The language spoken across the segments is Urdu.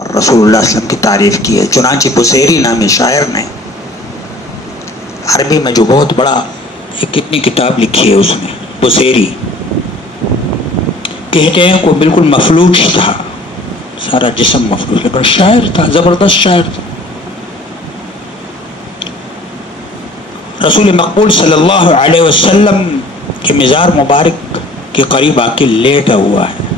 رسول اللہ صلی اللہ علیہ وسلم کی تعریف کی ہے. چنانچہ بصیری نامی شاعر نے عربی میں جو بہت بڑا کتنی کتاب لکھی ہے اس نے, بصیری کہتے ہیں کو بالکل مفلوج تھا, سارا جسم مفلوج, لیکن شاعر تھا, زبردست شاعر تھا. رسول مقبول صلی اللہ علیہ وسلم کے مزار مبارک کے قریب آ کے لیٹا ہوا ہے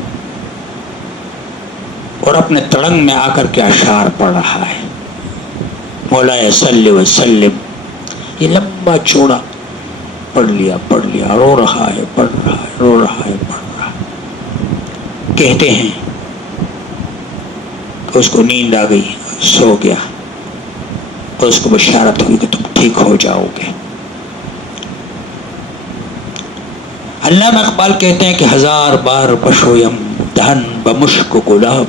اور اپنے تڑنگ میں آ کر کے اشعار پڑھ رہا ہے. مولا صلی وسلم, یہ لمبا چوڑا پڑھ لیا, رو رہا ہے, پڑھ رہا ہے, رو رہا ہے, پڑھ رہا ہے. کہتے ہیں کہ اس کو نیند آ گئی, سو گیا اور اس کو بشارت ہوئی کہ تم ٹھیک ہو جاؤ گے. علامہ اقبال کہتے ہیں کہ 1000 بار بشویم دہن بمشک و گلاب,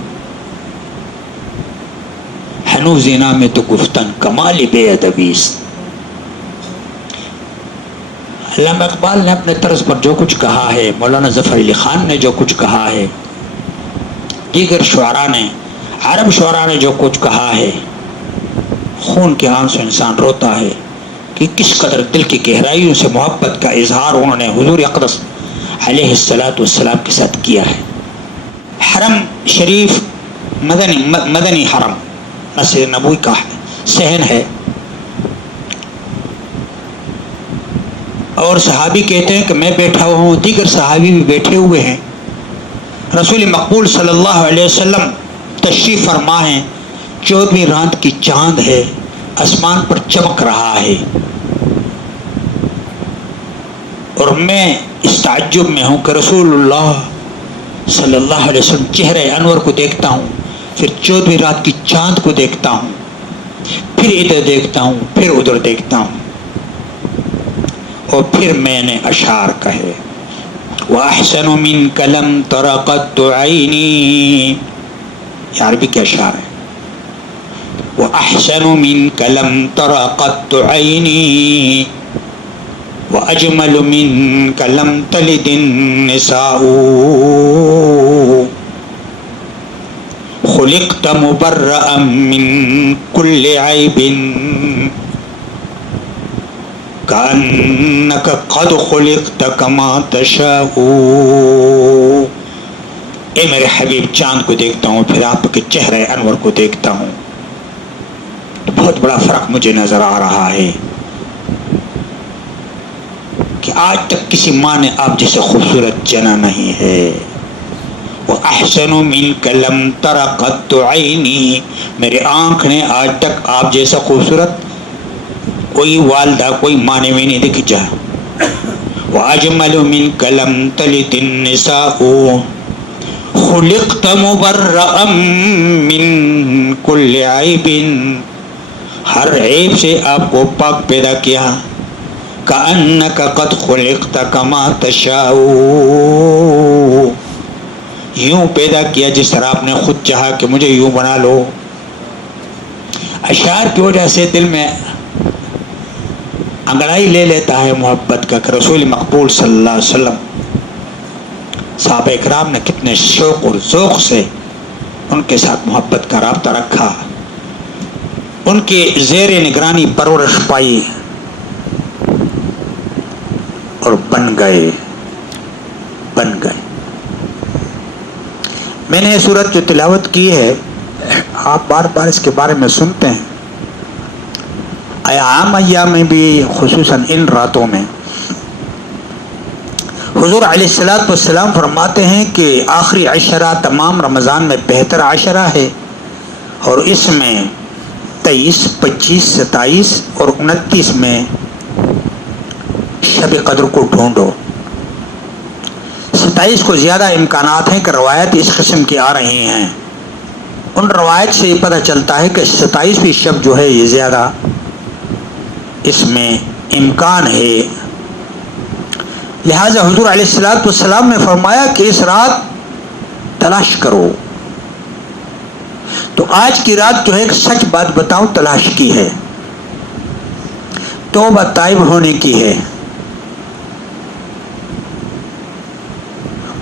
ہنوز نام تو گفتن کمال بے ادبی است. علامہ اقبال نے اپنے طرز پر جو کچھ کہا ہے, مولانا ظفر علی خان نے جو کچھ کہا ہے, دیگر شعراء نے, عرب شعراء نے جو کچھ کہا ہے, خون کے آنسو سے انسان روتا ہے کہ کس قدر دل کی گہرائیوں سے محبت کا اظہار انہوں نے حضور اقدس علیہ الصلوۃ والسلام کے ساتھ کیا ہے. حرم شریف مدنی حرم مسجد نبوی کا صحن ہے, اور صحابی کہتے ہیں کہ میں بیٹھا ہوا ہوں, دیگر صحابی بھی بیٹھے ہوئے ہیں. رسول مقبول صلی اللہ علیہ وسلم تشریف فرما ہیں, 14ویں رات کی چاند ہے, آسمان پر چمک رہا ہے, اور میں اس تعجب میں ہوں کہ رسول اللہ صلی اللہ علیہ وسلم چہرہ انور کو دیکھتا ہوں, پھر 14ویں رات کی چاند کو دیکھتا ہوں, پھر ادھر دیکھتا ہوں, پھر ادھر دیکھتا ہوں, اور پھر میں نے اشعار کہے. وَأَحْسَنُ مِنْكَ لَمْ تَرَ قَطُّ عَيْنِي, یہ عربی کے اشعار ہیں. وَأَحْسَنُ مِنْكَ لَمْ تَرَ قَطُّ عَيْنِي وَأَجْمَلُ مِنْكَ لَمْ تَلِدِ النِّسَاءُ خُلِقْتَ مُبَرَّأً مِنْ كُلِّ عَيْبٍ كَأَنَّكَ قَدْ خُلِقْتَ كَمَا تَشَاءُ. اے میرے حبیب, چاند کو دیکھتا ہوں, پھر آپ کے چہرے انور کو دیکھتا ہوں, تو بہت بڑا فرق مجھے نظر آ رہا ہے کہ آج تک کسی ماں نے آپ جیسے خوبصورت جنا نہیں ہے. وَأَحْسَنُ مِنْكَ لَمْ تَرَ قَطُّ عَيْنِي, میرے آنکھ نے آج تک آپ جیسا خوبصورت کوئی والدہ, کوئی ماں نے بھی نہیں دیکھی جا. وَأَجْمَلُ مِنْكَ لَمْ تَلِدِ النِّسَاءُ خُلِقْتَ مُبَرَّأً مِنْ كُلِّ عَيْبٍ, ہر عیب سے آپ کو پاک پیدا کیا. كَأَنَّكَ قَدْ خُلِقْتَ كَمَا تَشَاءُ, یوں پیدا کیا جس طرح آپ نے خود چاہا کہ مجھے یوں بنا لو. اشعار کی وجہ سے دل میں انگڑائی لے لیتا ہے محبت کا کہ رسول مقبول صلی اللہ علیہ وسلم, صحابہ اکرام نے کتنے شوق اور ذوق سے ان کے ساتھ محبت کا رابطہ رکھا, ان کے زیر نگرانی پرورش پائی اور بن گئے. میں نے یہ سورت جو تلاوت کی ہے, آپ بار بار اس کے بارے میں سنتے ہیں, عام ایام میں بھی, خصوصاً ان راتوں میں. حضور علیہ السلام فرماتے ہیں کہ آخری عشرہ تمام رمضان میں بہتر عشرہ ہے, اور اس میں 23, 25, 27 اور 29 میں شب قدر کو ڈھونڈو. 27 کو زیادہ امکانات ہیں کہ روایت اس قسم کی آ رہی ہیں. ان روایت سے یہ پتہ چلتا ہے کہ 27ویں شب جو ہے یہ زیادہ اس میں امکان ہے. لہذا حضور علیہ السلام نے فرمایا کہ اس رات تلاش کرو. تو آج کی رات جو ہے ایک سچ بات بتاؤں تلاش کی ہے, توبہ طائب ہونے کی ہے.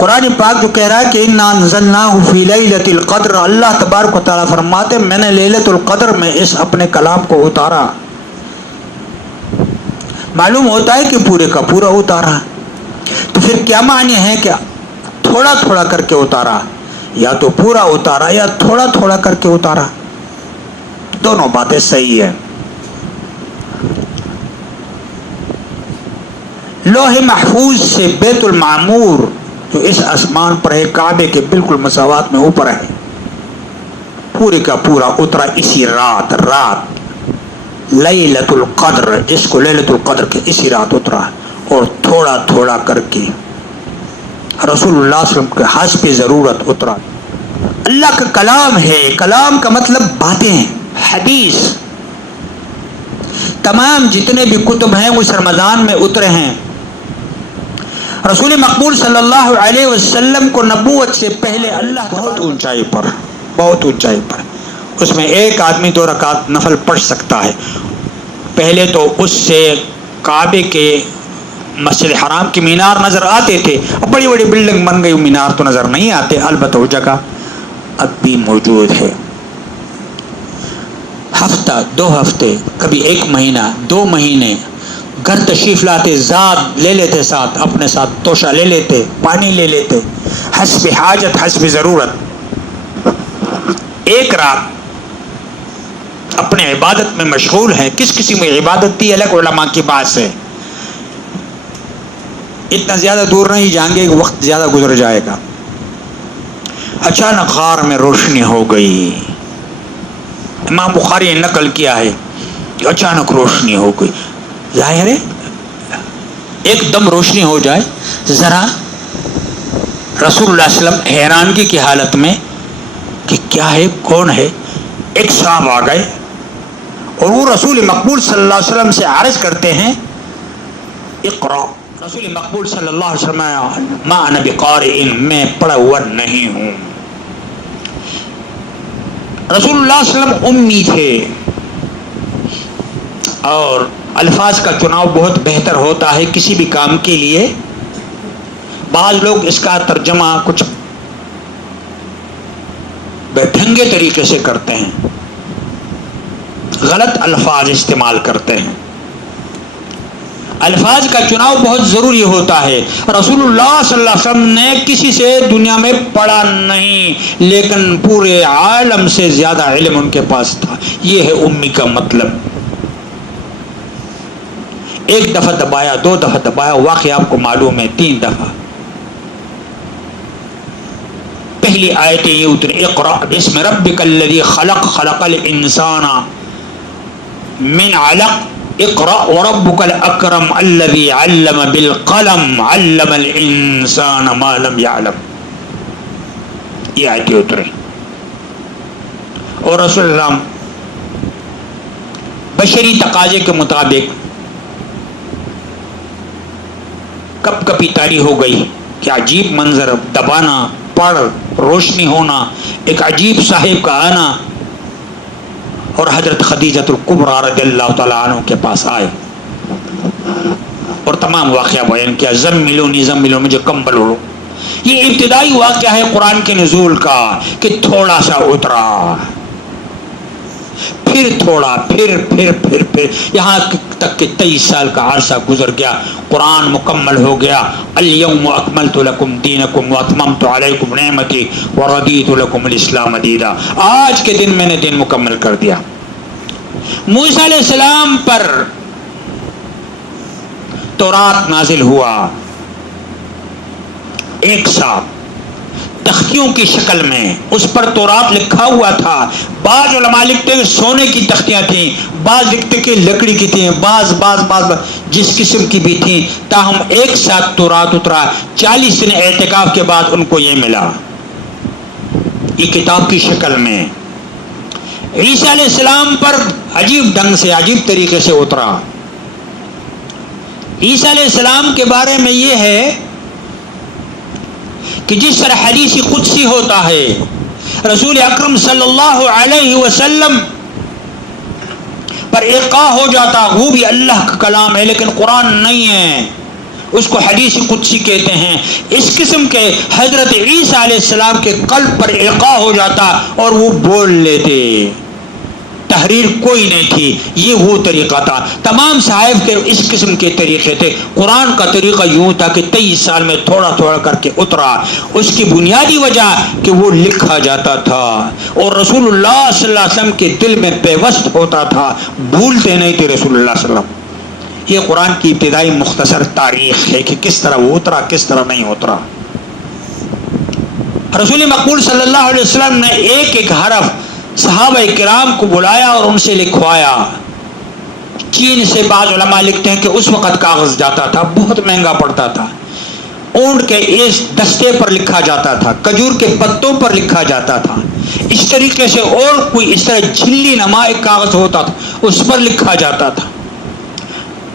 قرآن پاک جو کہہ رہا ہے کہ انا انزلناہ فی لیلۃ القدر، اللہ تبارک و تعالیٰ فرماتے میں نے لیلۃ القدر میں اس اپنے کلام کو اتارا. معلوم ہوتا ہے کہ پورے کا پورا اتارا. تو پھر کیا معنی ہے کہ تھوڑا تھوڑا کر کے اتارا، یا تو پورا اتارا یا تھوڑا تھوڑا کر کے اتارا؟ دونوں باتیں صحیح ہیں. لوح محفوظ سے بیت المعمور جو اس آسمان پر ہے، کعبے کے بالکل مساوات میں اوپر ہے، پورے کا پورا اترا اسی رات لیلۃ القدر، جس کو لیلۃ القدر کے اسی رات اترا، اور تھوڑا تھوڑا کر کے رسول اللہ صلی اللہ علیہ وسلم کے حسب ضرورت اترا. اللہ کا کلام ہے، کلام کا مطلب باتیں، حدیث. تمام جتنے بھی کتب ہیں اس رمضان میں اترے ہیں. رسول مقبول صلی اللہ علیہ وسلم کو نبوت سے پہلے اللہ بہت اونچائی پر اس میں ایک آدمی 2 رکعت نفل پڑھ سکتا ہے. پہلے تو اس سے کعبے کے مسجد حرام کی مینار نظر آتے تھے، اب بڑی بڑی بلڈنگ بن گئی، مینار تو نظر نہیں آتے، البتہ وہ جگہ اب بھی موجود ہے. ہفتہ 2 ہفتے، کبھی 1 مہینہ 2 مہینے گھر تشریف لاتے، ذات لے لیتے ساتھ، اپنے ساتھ توشہ لے لیتے، پانی لے لیتے، حسب حاجت حسب ضرورت. 1 رات اپنے عبادت میں مشغول ہیں. کس کسی میں عبادت تھی الگ علماء کی بات سے. اتنا زیادہ دور نہیں جائیں گے، وقت زیادہ گزر جائے گا. اچانک غار میں روشنی ہو گئی. امام بخاری نے نقل کیا ہے کہ اچانک روشنی ہو گئی. ظاہر ہے ایک دم روشنی ہو جائے، ذرا رسول اللہ صلی اللہ علیہ وسلم حیرانگی کی حالت میں کہ کیا ہے، کون ہے. ایک صاحب آ گئے اور وہ رسول مقبول صلی اللہ علیہ وسلم سے عرض کرتے ہیں اقرا. رسول مقبول صلی اللہ علیہ وسلم ما انا بقارئ، میں پڑھا ہوا نہیں ہوں. رسول اللہ صلی اللہ علیہ وسلم امی تھے اور الفاظ کا چناؤ بہت بہتر ہوتا ہے کسی بھی کام کے لیے. بعض لوگ اس کا ترجمہ کچھ ڈھنگے طریقے سے کرتے ہیں، غلط الفاظ استعمال کرتے ہیں. الفاظ کا چناؤ بہت ضروری ہوتا ہے. رسول اللہ صلی اللہ علیہ وسلم نے کسی سے دنیا میں پڑھا نہیں، لیکن پورے عالم سے زیادہ علم ان کے پاس تھا. یہ ہے امی کا مطلب. 1 دفعہ دبایا، 2 دفعہ دبایا، واقعی آپ کو معلوم ہے 3 دفعہ. پہلی آیتیں یہ اتری اقرأ بسم ربک الذی خلق خلق الانسان من علق اقرأ وربک الاکرم الذی علم بالقلم علم الانسان ما لم يعلم. یہ آیتیں اتری اور رسول اللہ بشری تقاضے کے مطابق کپ کپی تاری ہو گئی. کیا عجیب منظر، دبانا، پڑھ، روشنی ہونا، ایک عجیب صاحب کا آنا. اور حضرت خدیجۃ الکبریٰ رضی اللہ تعالیٰ عنہ کے پاس آئے اور تمام واقعہ بیان کیا. زملونی زملونی، مجھے کمبل اڑو. یہ ابتدائی واقعہ ہے قرآن کے نزول کا کہ تھوڑا سا اترا، پھر تھوڑا، پھر یہاں تک کہ 23 سال کا عرصہ گزر گیا. قرآن مکمل ہو گیا. الیوم اکملت لکم دینکم واتممت علیکم نعمتی ورضیت لکم الاسلام دینا. آج کے دن میں نے دین مکمل کر دیا. موسیٰ علیہ السلام پر تورات نازل ہوا، ایک ساتھ تختیوں کی شکل میں اس پر تورات لکھا ہوا تھا. بعض علماء لکھتے ہیں سونے کی تختیاں تھیں، بعض لکھتے کہ لکڑی کی تھیں، بعض جس قسم کی بھی تھیں. تاہم ایک ساتھ تورات اترا. 40 دن اعتکاف کے بعد ان کو یہ ملا، یہ کتاب کی شکل میں. عیسیٰ علیہ السلام پر عجیب ڈھنگ سے، عجیب طریقے سے اترا. عیسیٰ علیہ السلام کے بارے میں یہ ہے کہ جس طرح حدیث قدسی ہوتا ہے، رسول اکرم صلی اللہ علیہ وسلم پر ایقاع ہو جاتا، وہ بھی اللہ کا کلام ہے لیکن قرآن نہیں ہے. اس کو حدیث قدسی کہتے ہیں. اس قسم کے حضرت عیسیٰ علیہ السلام کے قلب پر القاء ہو جاتا اور وہ بول لیتے. تحریر کوئی نہیں تھی. یہ وہ طریقہ تھا. تمام صحائف کے اس قسم کے طریقے تھے. قرآن کا طریقہ یوں تھا کہ 23 سال میں تھوڑا تھوڑا کر کے اترا. اس کی بنیادی وجہ کہ وہ لکھا جاتا تھا اور رسول اللہ صلی اللہ علیہ وسلم کے دل میں پیوست ہوتا تھا. بھولتے نہیں تھے رسول اللہ صلی اللہ علیہ وسلم. یہ قرآن کی ابتدائی مختصر تاریخ ہے کہ کس طرح وہ اترا کس طرح نہیں اترا. رسول مقبول صلی اللہ علیہ وسلم نے ایک ایک حرف صحابہ کرام کو بلایا اور ان سے لکھوایا. چین سے بعض علماء لکھتے ہیں کہ اس وقت کاغذ جاتا تھا, بہت مہنگا پڑتا تھا. اونٹ کے اس دستے پر لکھا جاتا تھا, کھجور کے پتوں پر لکھا جاتا تھا. اس طریقے سے اور کوئی اس طرح جھلی نما ایک کاغذ ہوتا تھا, اس پر لکھا جاتا تھا.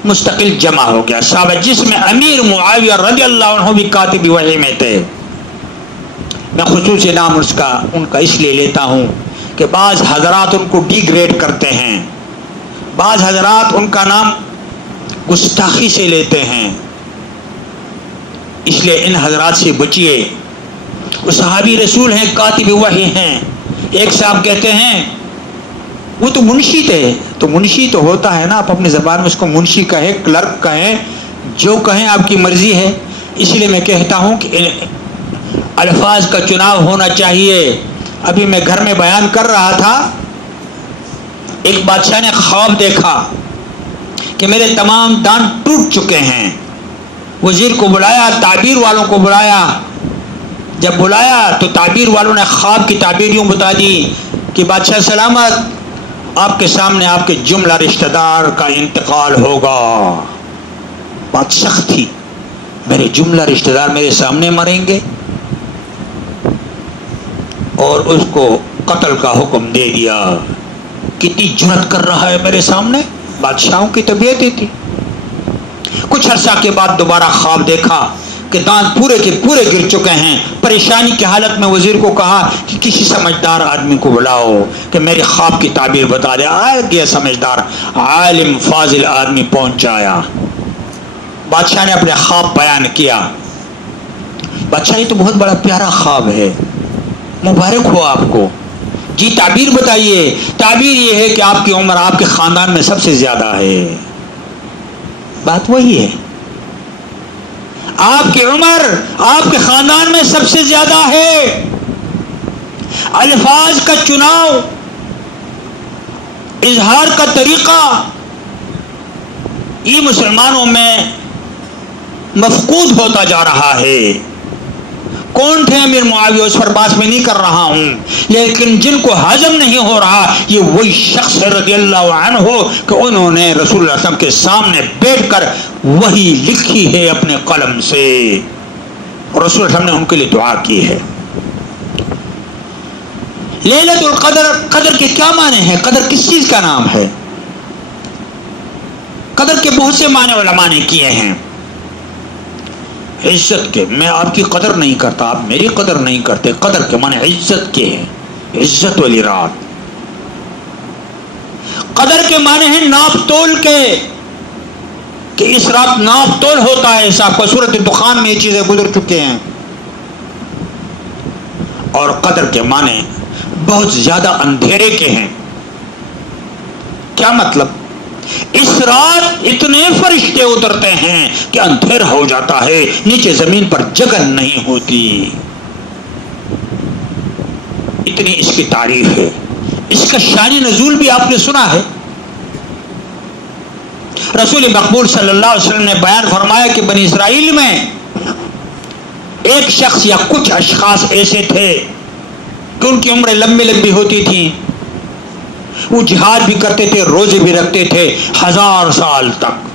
مستقل جمع ہو گیا صحابہ, جس میں امیر معاویہ رضی اللہ عنہ بھی کاتب وحی میں تھے. میں خصوصی نام ان کا اس لیے لیتا ہوں کہ بعض حضرات ان کو ڈی گریڈ کرتے ہیں, بعض حضرات ان کا نام گستاخی سے لیتے ہیں. اس لیے ان حضرات سے بچیے. وہ صحابی رسول ہیں, کاتب وحی ہیں. ایک صاحب کہتے ہیں وہ تو منشی تھے. تو منشی تو ہوتا ہے نا, آپ اپنی زبان میں اس کو منشی کہیں, کلرک کہیں, جو کہیں آپ کی مرضی ہے. اس لیے میں کہتا ہوں کہ الفاظ کا چناؤ ہونا چاہیے. ابھی میں گھر میں بیان کر رہا تھا, ایک بادشاہ نے خواب دیکھا کہ میرے تمام دان ٹوٹ چکے ہیں. وزیر کو بلایا, تعبیر والوں کو بلایا. جب بلایا تو تعبیر والوں نے خواب کی تعبیر یوں بتا دی کہ بادشاہ سلامت, آپ کے سامنے آپ کے جملہ رشتہ دار کا انتقال ہوگا. بات سخت تھی, میرے جملہ رشتہ دار میرے سامنے مریں گے, اور اس کو قتل کا حکم دے دیا. کتنی جرأت کر رہا ہے میرے سامنے. بادشاہوں کی طبیعت ہی تھی. کچھ عرصہ کے بعد دوبارہ خواب دیکھا کہ دانت پورے کے پورے گر چکے ہیں. پریشانی کی حالت میں وزیر کو کہا کہ کسی سمجھدار آدمی کو بلاؤ کہ میری خواب کی تعبیر بتا دے. آیا گیا سمجھدار عالم فاضل آدمی پہنچایا. بادشاہ نے اپنے خواب بیان کیا. بادشاہ یہ تو بہت بڑا پیارا خواب ہے, مبارک ہو آپ کو. جی تعبیر بتائیے. تعبیر یہ ہے کہ آپ کی عمر آپ کے خاندان میں سب سے زیادہ ہے. بات وہی ہے, آپ کی عمر آپ کے خاندان میں سب سے زیادہ ہے. الفاظ کا چناؤ, اظہار کا طریقہ, یہ مسلمانوں میں مفقود ہوتا جا رہا ہے. کون تھے امیر معاویہ, اس پر بات میں نہیں کر رہا ہوں, لیکن جن کو ہضم نہیں ہو رہا یہ وہی شخص رضی اللہ عنہ کہ انہوں نے رسول اللہ صلی اللہ علیہ وسلم کے سامنے بیٹھ کر وہی لکھی ہے اپنے قلم سے, اور رسول اللہ صلی اللہ علیہ وسلم نے ان کے لیے دعا کی ہے. لیلۃ القدر, قدر کے کیا معنی ہیں؟ قدر کس چیز کا نام ہے؟ قدر کے بہت سے معنی علماء نے کیے ہیں. عزت کے, میں آپ کی قدر نہیں کرتا, آپ میری قدر نہیں کرتے. قدر کے معنی عزت کے ہیں, عزت والی رات. قدر کے معنی ہیں ناپ تول کے, کہ اس رات ناپ تول ہوتا ہے حساب کا. سورۃ دخان میں یہ چیزیں گزر چکے ہیں. اور قدر کے معنی بہت زیادہ اندھیرے کے ہیں. کیا مطلب؟ اس رات اتنے فرشتے اترتے ہیں کہ اندھیرا ہو جاتا ہے, نیچے زمین پر جگہ نہیں ہوتی. اتنی اس کی تعریف ہے. اس کا شان نزول بھی آپ نے سنا ہے. رسول مقبول صلی اللہ علیہ وسلم نے بیان فرمایا کہ بنی اسرائیل میں ایک شخص یا کچھ اشخاص ایسے تھے کہ ان کی عمریں لمبی لمبی ہوتی تھیں. وہ جہاد بھی کرتے تھے, روزے بھی رکھتے تھے 1000 سال تک.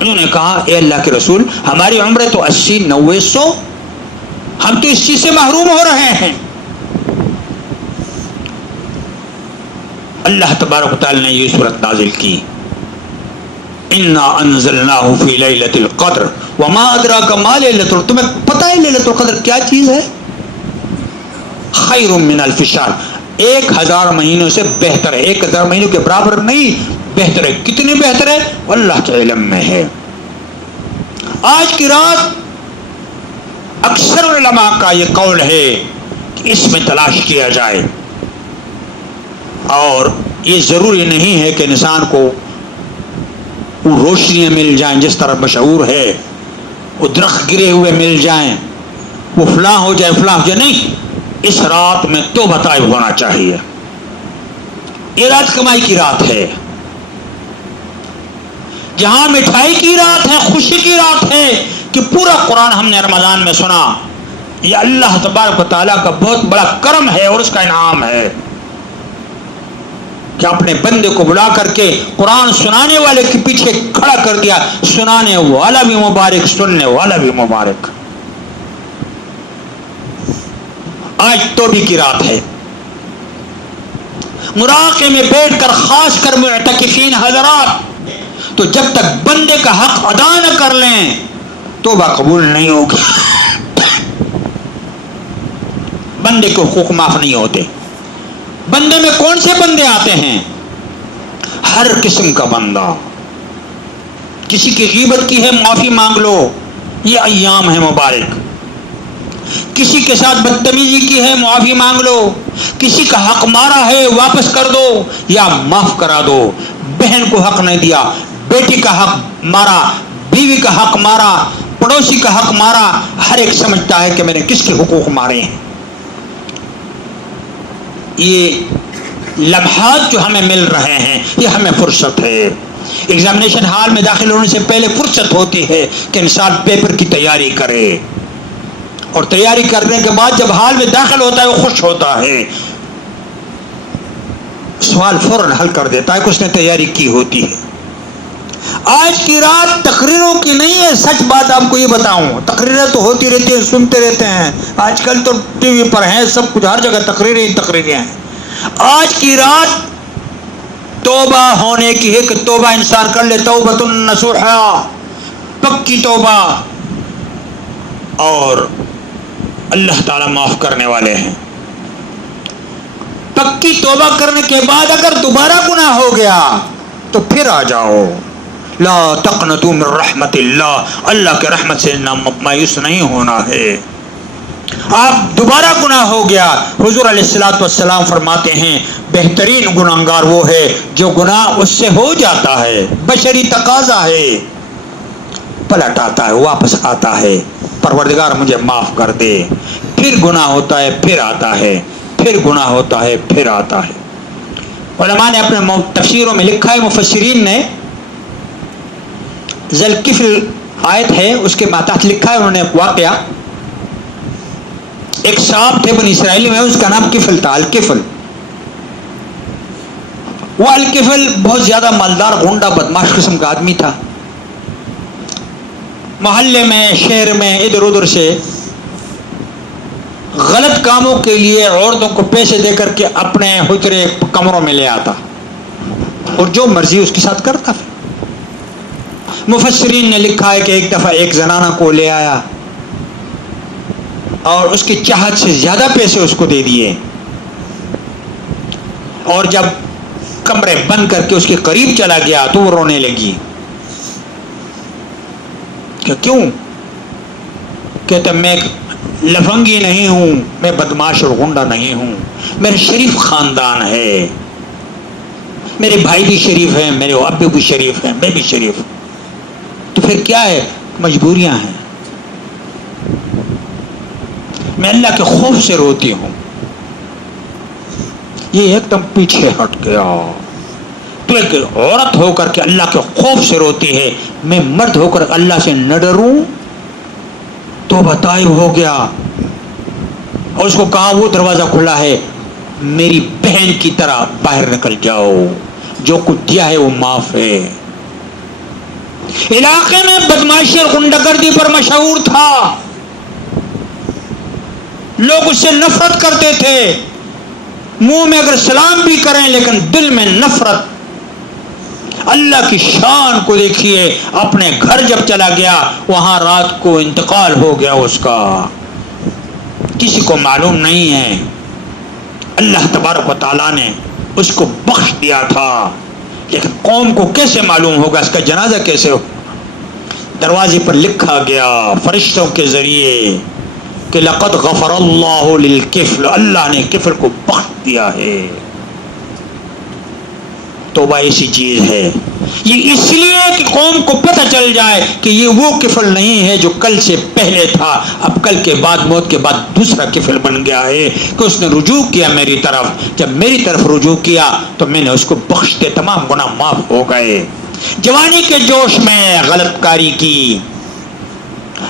انہوں نے کہا اے اللہ کے رسول, ہماری عمریں تو 80, 90, 100, ہم تو اس چیز سے محروم ہو رہے ہیں. اللہ تبارک و تعالی نے یہ سورت نازل کی, انا انزلناہ فی لیلۃ القدر وما ادراک ما لیلۃ القدر. تمہیں پتہ ہے لیلۃ القدر کیا چیز ہے؟ خیر من الف شہر, 1000 مہینوں سے بہتر ہے. 1000 مہینوں کے برابر نہیں, بہتر ہے. کتنی بہتر ہے اللہ کے علم میں ہے. آج کی رات اکثر علماء کا یہ قول ہے کہ اس میں تلاش کیا جائے، اور یہ ضروری نہیں ہے کہ انسان کو وہ روشنیاں مل جائیں جس طرح مشہور ہے، وہ درخت گرے ہوئے مل جائیں، وہ فلاں ہو جائے فلاں ہو جائے، نہیں، اس رات میں توبہ طائب ہونا چاہیے۔ یہ رات کمائی کی رات ہے، جہاں مٹھائی کی رات ہے، خوشی کی رات ہے کہ پورا قرآن ہم نے رمضان میں سنا۔ یہ اللہ تبارک و تعالیٰ کا بہت بڑا کرم ہے اور اس کا انعام ہے کہ اپنے بندے کو بلا کر کے قرآن سنانے والے کے پیچھے کھڑا کر دیا، سنانے والا بھی مبارک، سننے والا بھی مبارک۔ آج توبہ کی رات ہے، مراقبے میں بیٹھ کر خاص کر معتکفین حضرات تو جب تک بندے کا حق ادا نہ کر لیں توبہ قبول نہیں ہوگی، بندے کے حقوق معاف نہیں ہوتے۔ بندے میں کون سے بندے آتے ہیں؟ ہر قسم کا بندہ، کسی کی غیبت کی ہے معافی مانگ لو، یہ ایام ہے مبارک، کسی کے ساتھ بدتمیزی کی ہے معافی مانگ لو، کسی کا حق مارا ہے واپس کر دو یا معاف کرا دو، بہن کو حق نہیں دیا، بیٹی کا حق مارا، بیوی کا حق مارا، پڑوسی کا حق مارا، ہر ایک سمجھتا ہے کہ میں نے کس کے حقوق مارے ہیں۔ یہ لمحات جو ہمیں مل رہے ہیں یہ ہمیں فرصت ہے۔ ایگزامینیشن ہال میں داخل ہونے سے پہلے فرصت ہوتی ہے کہ انسان پیپر کی تیاری کرے، اور تیاری کرنے کے بعد جب ہال میں داخل ہوتا ہے وہ خوش ہوتا ہے، سوال فوراً حل کر دیتا ہے کہ اس نے تیاری کی ہوتی ہے۔ آج کی رات تقریروں کی نہیں ہے، سچ بات آپ کو یہ بتاؤں، تقریریں تو ہوتی رہتی ہیں، سنتے رہتے ہیں، آج کل تو ٹی وی پر ہیں سب کچھ، ہر جگہ تقریریں ہیں۔ آج کی رات توبہ ہونے کی ہے کہ توبہ انسان کر لے، توبۃ نصوحا، پکی توبہ، اور اللہ تعالیٰ معاف کرنے والے ہیں۔ پکی توبہ کرنے کے بعد اگر دوبارہ گناہ ہو گیا تو پھر آ جاؤ، لا تقنطوا من رحمت اللہ، اللہ کے رحمت سے مایوس نہیں ہونا ہے۔ آپ دوبارہ گناہ ہو گیا، حضور علیہ الصلوۃ والسلام فرماتے ہیں بہترین گناہگار وہ ہے جو گناہ اس سے ہو جاتا ہے، بشری تقاضا ہے، پلٹ آتا ہے، واپس آتا ہے، پروردگار مجھے معاف کر دے، پھر گناہ ہوتا ہے، پھر آتا ہے، پھر گناہ ہوتا ہے، پھر آتا ہے۔ علماء نے اپنے تفسیروں میں لکھا ہے، مفسرین نے ذوالکفل آیت ہے اس کے ماتحت لکھا ہے، انہوں نے ایک واقعہ، ایک صاحب تھے بنی اسرائیل میں، اس کا نام کفل تھا، الکفل۔ وہ الکفل بہت زیادہ مالدار، غنڈہ، بدماش قسم کا آدمی تھا۔ محلے میں، شہر میں، ادھر ادھر سے غلط کاموں کے لیے عورتوں کو پیسے دے کر کے اپنے حجرے کمروں میں لے آتا اور جو مرضی اس کے ساتھ کرتا۔ مفسرین نے لکھا ہے کہ ایک دفعہ ایک زنانہ کو لے آیا اور اس کی چاہت سے زیادہ پیسے اس کو دے دیے، اور جب کمرے بند کر کے اس کے قریب چلا گیا تو وہ رونے لگی کہ کیوں؟ کہتے میں لفنگی نہیں ہوں، میں بدماش اور غنڈہ نہیں ہوں، میرے شریف خاندان ہے، میرے بھائی بھی شریف ہیں، میرے ابو بھی شریف ہیں، میں بھی شریف ہوں، تو پھر کیا ہے؟ مجبوریاں ہیں، میں اللہ کے خوف سے روتی ہوں۔ یہ ایک دم پیچھے ہٹ گیا، تو ایک عورت ہو کر کے اللہ کے خوف سے روتی ہے، میں مرد ہو کر اللہ سے نہ ڈروں؟ توبہ طائب ہو گیا اور اس کو کہا وہ دروازہ کھلا ہے، میری بہن کی طرح باہر نکل جاؤ، جو کچھ دیا ہے وہ معاف ہے۔ علاقے میں بدماشی اور غنڈہ گردی پر مشہور تھا، لوگ اس سے نفرت کرتے تھے، منہ میں اگر سلام بھی کریں لیکن دل میں نفرت۔ اللہ کی شان کو دیکھیے، اپنے گھر جب چلا گیا وہاں رات کو انتقال ہو گیا اس کا، کسی کو معلوم نہیں ہے، اللہ تبارک و تعالیٰ نے اس کو بخش دیا تھا، لیکن قوم کو کیسے معلوم ہوگا، اس کا جنازہ کیسے ہو؟ دروازے پر لکھا گیا فرشتوں کے ذریعے کہ لقد غفر اللہ للکفل، اللہ نے کفل کو بخش دیا ہے۔ توبہ ایسی چیز ہے، یہ اس لیے کہ قوم کو پتہ چل جائے کہ یہ وہ کفل نہیں ہے جو کل سے پہلے تھا، اب کل کے بعد موت کے بعد دوسرا کفل بن گیا ہے کہ اس نے رجوع کیا میری طرف، جب میری طرف رجوع کیا تو میں نے اس کو بخش دے، تمام گناہ معاف ہو گئے۔ جوانی کے جوش میں غلط کاری کی،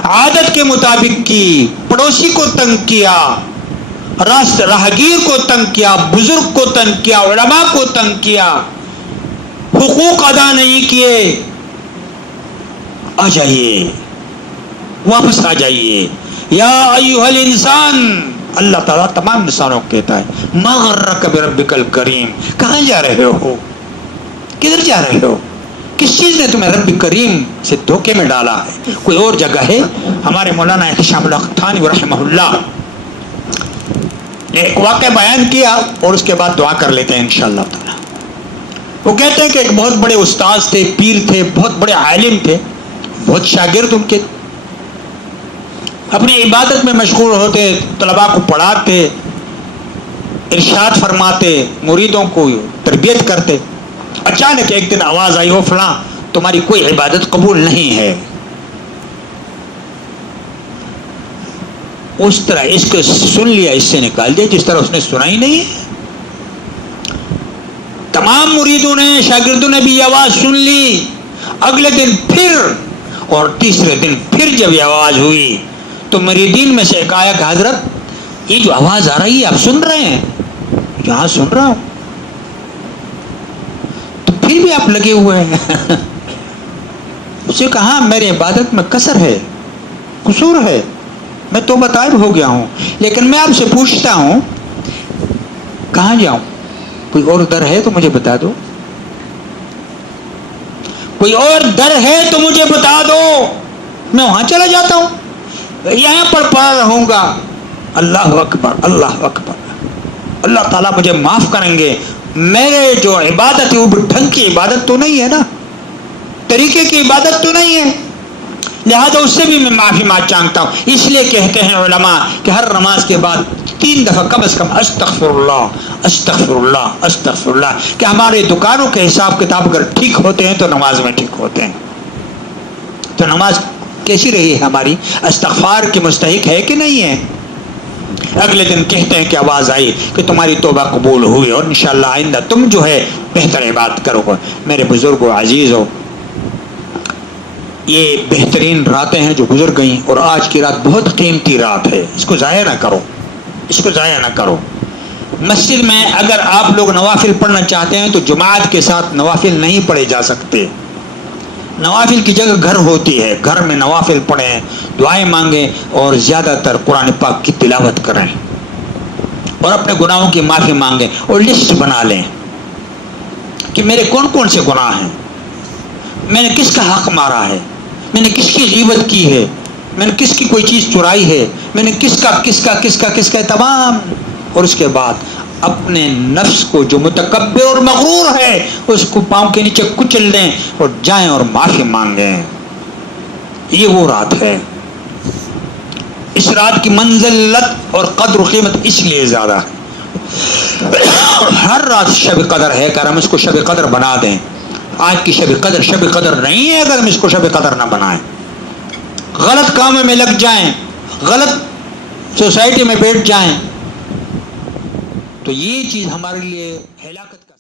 عادت کے مطابق کی، پڑوسی کو تنگ کیا، راہگیر کو تنگ کیا، بزرگ کو تنگ کیا، علماء کو تنگ کیا، حقوق ادا نہیں کیے، آ جائیے، واپس آ جائیے۔ یا ایھا الانسان، اللہ تعالیٰ تمام انسانوں کو کہتا ہے ما غرک بربک الکریم، کہاں جا رہے ہو، کدھر جا رہے ہو، کس چیز نے تمہیں رب کریم سے دھوکے میں ڈالا ہے؟ کوئی اور جگہ ہے؟ ہمارے مولانا احتشام الحق تھانوی رحمہ اللہ نے ایک واقعہ بیان کیا اور اس کے بعد دعا کر لیتے ہیں انشاءاللہ تعالی۔ وہ کہتے ہیں کہ ایک بہت بڑے استاذ تھے، پیر تھے، بہت بڑے عالم تھے، بہت شاگرد ان کے، اپنی عبادت میں مشغول ہوتے، طلباء کو پڑھاتے، ارشاد فرماتے، مریدوں کو تربیت کرتے۔ اچانک ایک دن آواز آئی، ہو فلاں تمہاری کوئی عبادت قبول نہیں ہے۔ اس طرح اس کو سن لیا، اس سے نکال دیا جس طرح اس نے سنا ہی نہیں ہے۔ تمام مریدوں نے، شاگردوں نے بھی یہ آواز سن لی۔ اگلے دن پھر اور تیسرے دن پھر جب یہ آواز ہوئی تو مریدین میں سے ایک آیا کہ حضرت یہ جو آواز آ رہی ہے آپ سن رہے ہیں؟ یہاں سن رہا ہوں۔ تو پھر بھی آپ لگے ہوئے ہیں؟ اسے کہا میری عبادت میں قصر ہے، قصور ہے، میں توبہ طائب ہو گیا ہوں، لیکن میں آپ سے پوچھتا ہوں کہاں جاؤں؟ کوئی اور در ہے تو مجھے بتا دو، کوئی اور در ہے تو مجھے بتا دو، میں وہاں چلا جاتا ہوں، یہاں پر پڑھ رہوں گا۔ اللہ اکبر، اللہ اکبر، اللہ تعالیٰ مجھے معاف کریں گے، میرے جو عبادت ہے وہ ڈھنگ کی عبادت تو نہیں ہے نا، طریقے کی عبادت تو نہیں ہے، لہذا اس سے بھی میں معافی چاہتا ہوں۔ اس لیے کہتے ہیں علماء کہ ہر نماز کے بعد 3 دفعہ کم از کم استغفر اللہ، استغفر اللہ، استغفر اللہ، کہ ہمارے دکانوں کے حساب کتاب اگر ٹھیک ہوتے ہیں تو نماز میں ٹھیک ہوتے ہیں۔ تو نماز کیسی رہی ہے ہماری؟ استغفار کی مستحق ہے کہ نہیں ہے؟ اگلے دن کہتے ہیں کہ آواز آئی کہ تمہاری توبہ قبول ہوئی اور انشاءاللہ آئندہ تم جو ہے بہتر عبادت کرو گے۔ میرے بزرگوں، عزیزوں، یہ بہترین راتیں ہیں جو گزر گئیں، اور آج کی رات بہت قیمتی رات ہے، اس کو ضائع نہ کرو، اس کو ضائع نہ کرو۔ مسجد میں اگر آپ لوگ نوافل پڑھنا چاہتے ہیں تو جماعت کے ساتھ نوافل نہیں پڑھے جا سکتے، نوافل کی جگہ گھر ہوتی ہے، گھر میں نوافل پڑھیں، دعائیں مانگیں اور زیادہ تر قرآن پاک کی تلاوت کریں اور اپنے گناہوں کی معافی مانگیں، اور لسٹ بنا لیں کہ میرے کون کون سے گناہ ہیں، میں نے کس کا حق مارا ہے، میں نے کس کی غیبت کی ہے، میں نے کس کی کوئی چیز چرائی ہے، میں نے کس کا تمام، اور اس کے بعد اپنے نفس کو جو متکبر اور مغرور ہے اس کو پاؤں کے نیچے کچل دیں اور جائیں اور معافی مانگیں۔ یہ وہ رات ہے، اس رات کی منزلت اور قدر و قیمت اس لیے زیادہ ہے۔ ہر رات شب قدر ہے، اگر ہم اس کو شب قدر بنا دیں، آج کی شب قدر نہیں ہے اگر ہم اس کو شب قدر نہ بنائیں، غلط کاموں میں لگ جائیں، غلط سوسائٹی میں بیٹھ جائیں، تو یہ چیز ہمارے لیے ہلاکت کا